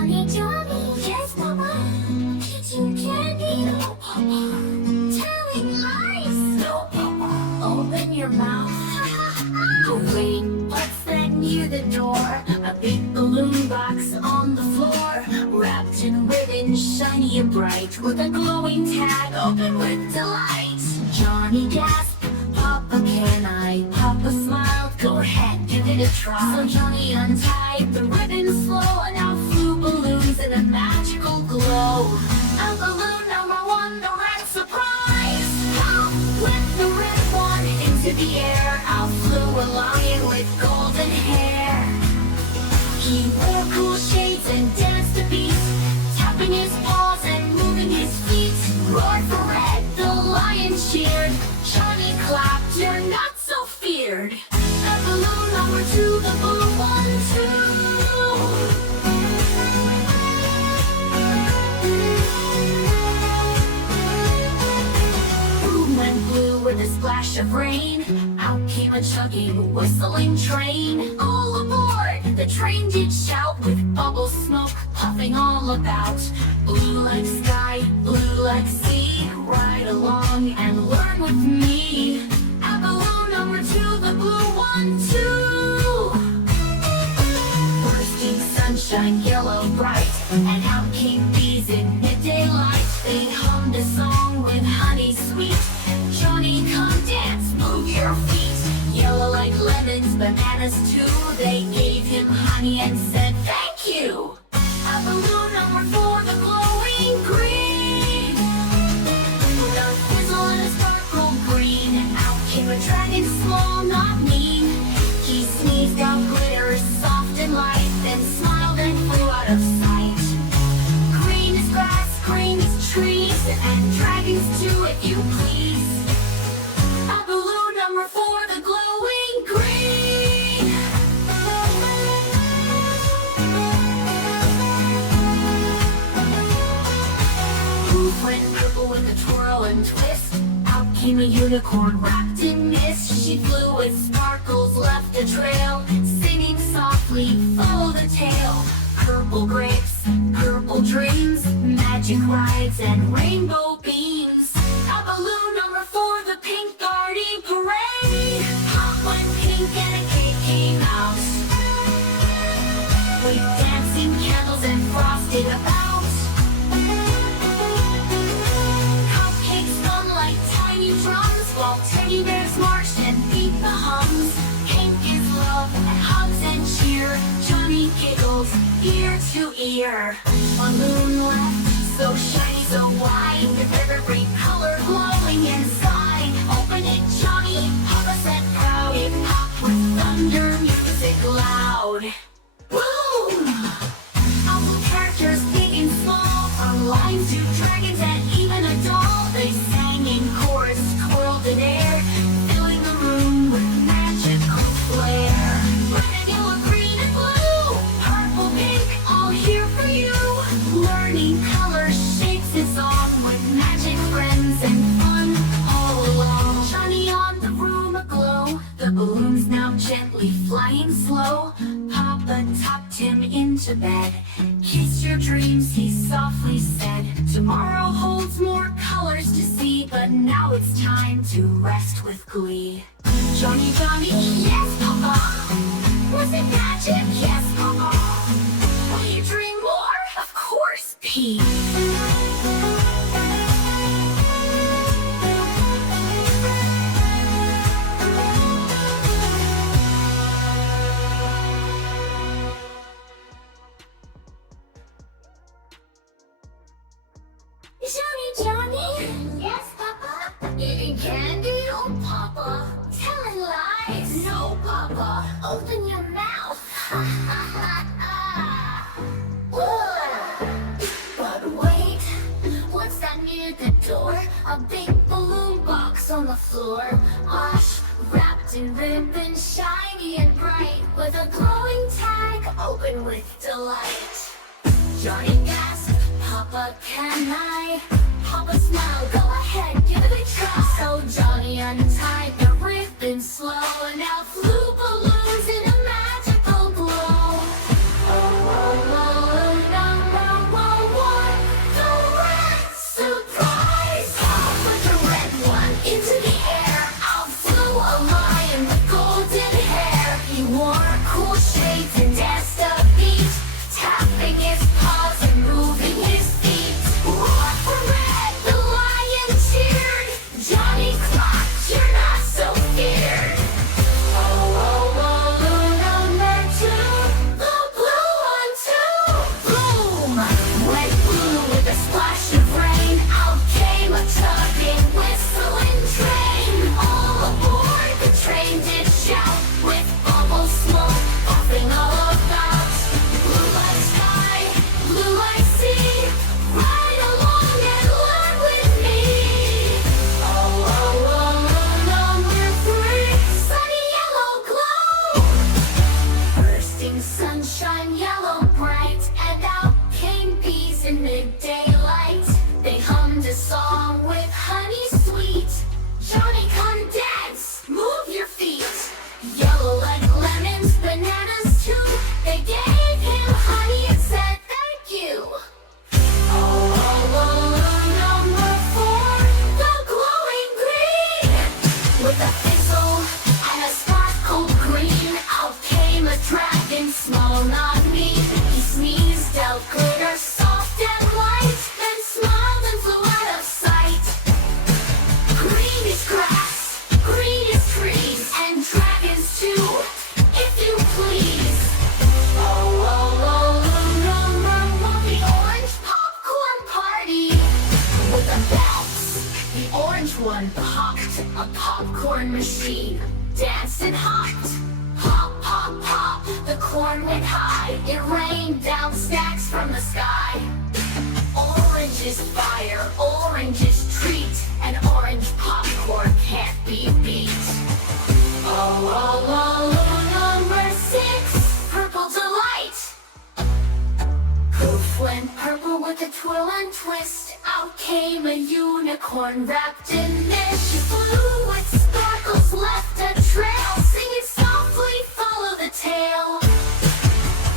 Johny Johny, yes Papa. Eating candy, no Papa. Telling lies, no Papa. Open your mouth. Oh wait, what's that near the door? A big balloon box on the floor, wrapped in ribbon, shiny and bright, with a glowing tag open with delight. Johny gasped, Papa, can I? Papa smiled, go ahead, give it a try. So Johny untied the ribbon slow, and out flew balloons in a magical glow. A balloon number one, the red surprise. Pop went the red one into the air. Out flew a lion with golden hair. He wore cool shades and danced a beat, tapping his paws and moving his feet. Roared for red, the lion cheered. Johny clapped, you're not so feared. And balloon number two, the blue one too. Boom went blue with a splash of rain. Out came a chugging, whistling train. All aboard! The train did shout with bubble smoke puffing all about. Blue like sky, blue like sea. Ride along and learn with me. At balloon number two, the blue one too. Bursting sunshine, yellow bright, and out came bees in midday light. They hummed a song with honey sweet. Johny, come dance, move your feet. Yellow like lemons, bananas too. They gave him honey and said thank you. At balloon number four, the glowing green. With a fizzle and a sparkle green. Out came a dragon, small, not mean. He sneezed out glitter, soft and light, then smiled and flew out of sight. Green is grass, green is trees, and dragons too, if you please. At balloon number four, the glowing green. Poof went purple with a twirl and twist. Out came a unicorn wrapped in mist. She flew with sparkles, left a trail, singing softly, follow the tail. Purple grapes, purple dreams, magic rides and rainbow beams. At balloon number four, the pink party parade. Pop went pink and a cake came out, with dancing candles and frosted about. Cupcakes spun like tiny drums, while teddy bears marched and beat the hums. Pink is love, hugs and cheer. Johny giggled ear to ear. Balloon left, so shiny, so wide, with every color glowing inside. Open it, Johny, Papa said proud. It popped with thunder, music loud. Boom! Awful characters big and small, from lions to dragons and even a doll. They sang in chorus, twirled in air, filling the room with magical flair. Red and yellow, green and blue, purple, pink, all here for you. Learning color shapes is on, with magic friends and fun all along. Johny on the room aglow, the balloons now gently flying slow. Papa tucked him into bed. Kiss your dreams, he softly said. Tomorrow holds more colors to see, but now it's time to rest with glee. Johny Johny, yes Papa. Was it magic? Yes Papa. Will you dream more? Of course, Pete. Johny Johny, yes Papa. Eating candy, oh Papa. Telling lies, no Papa. Open your mouth. Ha ha ha ha. But wait, what's that near the door? A big balloon box on the floor. Hush, wrapped in ribbon, shiny and bright, with a glowing tag open with delight. Johny gasped, Papa, can I? Papa smiled, go ahead, give it a try. So Johny untied the ribbon slow, and out flew balloons in a magical glow. Oh, oh, oh, no, corn machine danced and hopped. Hop, hop, hop, the corn went high. It rained down stacks from the sky. Orange is fire, orange is treat, and orange popcorn can't be beat. Oh, oh, oh, number 6, purple delight. Poof went purple with a twirl and twist. Out came a unicorn wrapped in mist. She flew with sparkles, left a trail. Singing softly, follow the tail.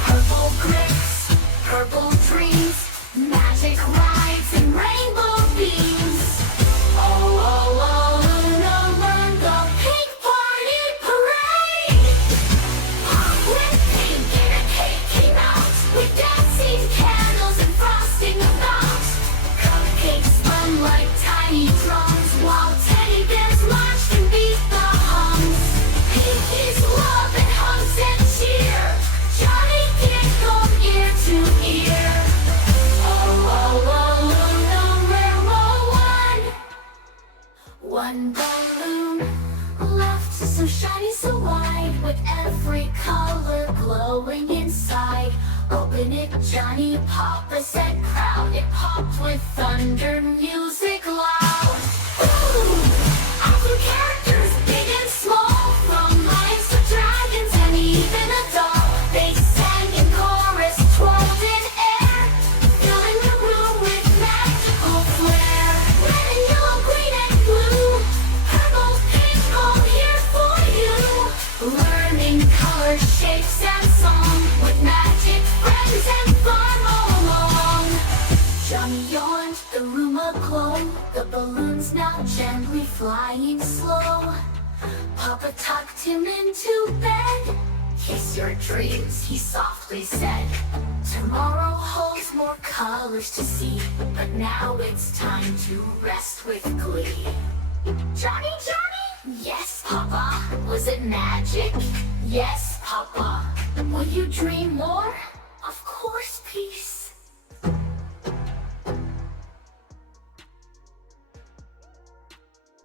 Purple grapes, purple dreams, magic rides and rainbow beams. Oh, oh, oh, number the pink party parade. With pink and a cake came out, with dancing candles and frosting about. Cupcakes spun like tiny drums, while teddy bears marched and beat the hums. Pink is love and hugs and cheer. Johnny giggled ear to ear. Oh, oh, oh, number 1. One balloon left so shiny, so wide, with every color glowing inside. Open it, Johnny, Papa said proud. It popped with thunder, music loud. Ooh! Action characters, big and small, from lions to dragons and even a doll. They sang in chorus, twirled in air, filling the room with magical flair. Red and yellow, green and blue, purple, pink, all here for you. Learning colors, shapes, and song, with magic friends and fun all along. Johnny yawned, the room aglow, the balloons now gently flying slow. Papa tucked him into bed. Kiss your dreams, he softly said. Tomorrow holds more colors to see, but now it's time to rest with glee. Johnny, Johnny? Yes, Papa. Was it magic? Yes, Papa. Will you dream more? Of course, peace.